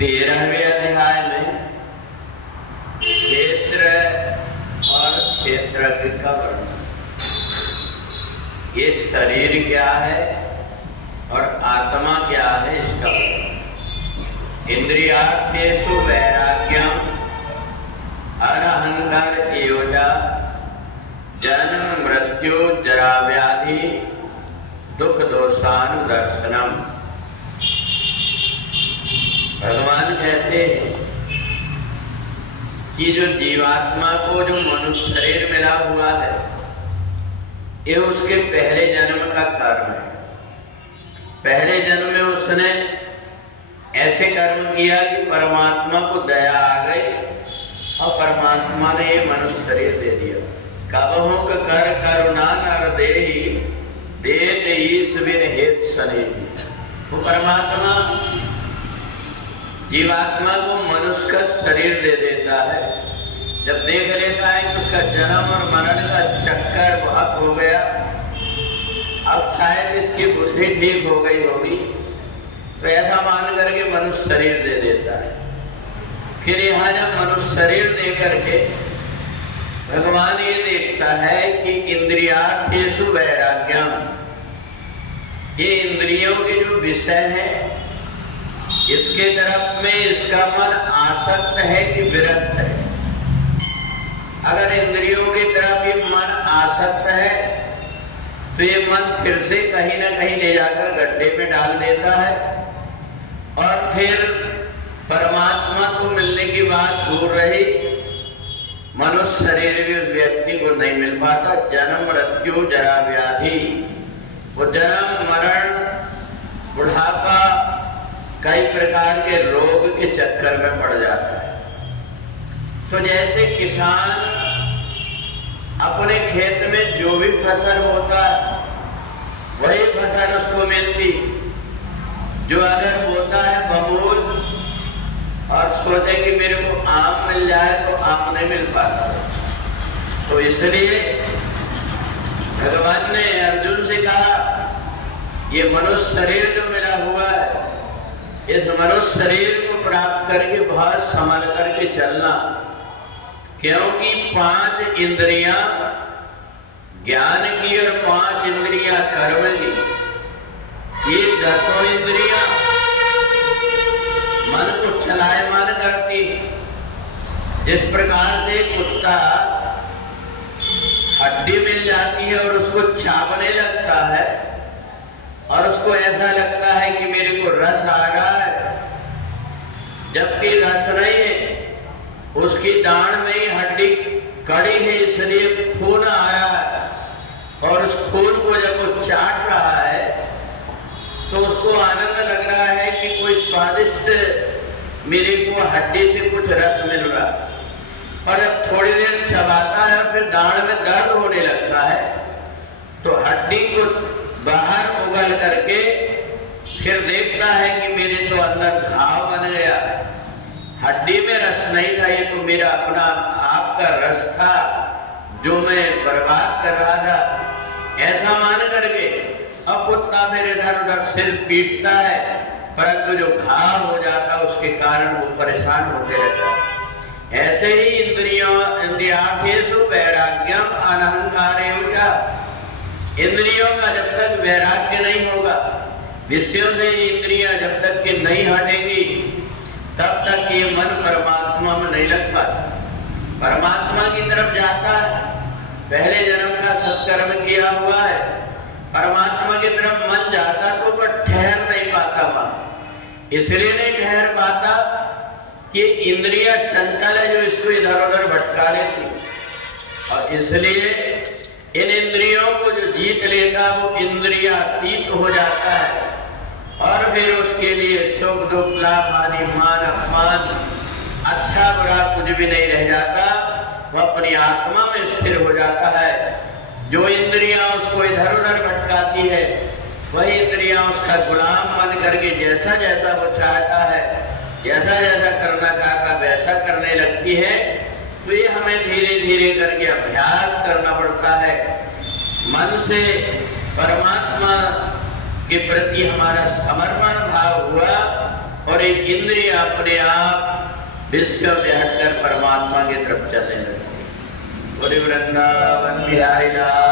13वें अध्याय में क्षेत्र और क्षेत्रज्ञ का वर्णन। ये शरीर क्या है और आत्मा क्या है इसका वर्णन। इंद्रियार्थेषु वैराग्यम अरहंकार एवजा जन्म मृत्यु जरा व्याधि दुख दोषानुदर्शनम। भगवान कहते हैं कि जो जीवात्मा को जो मनुष्य शरीर मिला हुआ है ये उसके पहले जन्म का कर्म है। पहले जन्म में उसने ऐसे कर्म किया कि परमात्मा को दया आ गई और परमात्मा ने ये मनुष्य शरीर दे दिया। कबहू कर करुणा नर देहि देत ईश्वर हेत सने। वो परमात्मा जीवात्मा को मनुष्य का शरीर दे देता है। जब देख लेता है कि उसका जन्म और मरण का चक्कर बहुत हो गया, अब शायद इसकी बुद्धि ठीक हो गई होगी, तो ऐसा मान करके मनुष्य शरीर दे देता है। फिर यहाँ जब मनुष्य शरीर दे करके भगवान ये देखता है कि इंद्रियार्थेषु वैराग्यम, ये इंद्रियों के जो विषय हैं इसके तरफ में इसका मन आसक्त है कि विरक्त है। अगर इंद्रियों की तरफ ये मन आसक्त है तो ये मन फिर से कहीं ना कहीं ले जाकर गड्ढे में डाल देता है और फिर परमात्मा को मिलने की बात दूर रही, मनुष्य शरीर भी उस व्यक्ति को नहीं मिल पाता। जन्म मृत्यु जरा व्याधि, वो जन्म मरण बुढ़ापा कई प्रकार के रोग के चक्कर में पड़ जाता है। तो जैसे किसान अपने खेत में जो भी फसल होता है वही फसल उसको मिलती। जो अगर बोता है बबूल और सोचे कि मेरे को आम मिल जाए तो आम नहीं मिल पाता। तो इसलिए भगवान ने अर्जुन से कहा ये मनुष्य शरीर जो मिला हुआ है इस मनुष्य शरीर को प्राप्त करके बहुत संभल करके चलना, क्योंकि 5 इंद्रियां ज्ञान की और 5 इंद्रियां कर्म की, ये 10 इंद्रियां मन को चलायमान करती। जिस प्रकार से कुत्ता हड्डी मिल जाती है और उसको चावने लगता है और उसको ऐसा लगता है कि मेरे को रस आ रहा है, जबकि रस नहीं है, उसकी दाढ़ में ही हड्डी कड़ी है इसलिए खून आ रहा है। और उस खून को जब वो चाट रहा है तो उसको आनंद लग रहा है कि कोई स्वादिष्ट मेरे को हड्डी से कुछ रस मिल रहा है। और जब थोड़ी देर चबाता है और फिर दाढ़ में दर्द होने लगता है तो हड्डी को बाहर उगल करके फिर देखता है कि मेरे तो अंदर घाव बन गया, हड्डी में रस नहीं था, ये तो मेरा अपना आपका रस था जो मैं बर्बाद कर रहा था। ऐसा मान करके अब कुत्ता फिर इधर उधर सिर पीटता है, परंतु जो घाव हो जाता उसके कारण वो परेशान होते रहता है। ऐसे ही इंद्रियार्थेषु वैराग्यम अनहंकार एवजा, इंद्रियों का जब तक वैराग्य नहीं होगा, विषयों से इंद्रियां जब तक कि नहीं हटेंगी तब तक ये मन परमात्मा में नहीं लग पाता। परमात्मा की तरफ जाता है, पहले जन्म का सत्कर्म किया हुआ है, परमात्मा की तरफ मन जाता तो वह ठहर नहीं पाता वहां। इसलिए नहीं ठहर पाता कि इंद्रियां चंचल है जो इसको इधर उधर भटका लेती, और इसलिए इन इंद्रियों को जो जीत लेगा वो इंद्रियातीत हो जाता है और फिर उसके लिए सुख दुख लाभ हानि मान अपमान अच्छा बुरा कुछ भी नहीं रह जाता, वो अपनी आत्मा में स्थिर हो जाता है। जो इंद्रियां उसको इधर उधर भटकाती है वही इंद्रियां उसका गुलाम बन करके जैसा जैसा वो चाहता है, जैसा जैसा करना चाहता वैसा करने लगती है। तो ये हमें धीरे धीरे करके अभ्यास करना पड़ता है। मन से परमात्मा के प्रति हमारा समर्पण भाव हुआ और एक इंद्रिय अपने आप विश्व में हटकर परमात्मा की तरफ चलने लगती। बोले वृंदावन बिहारी लाल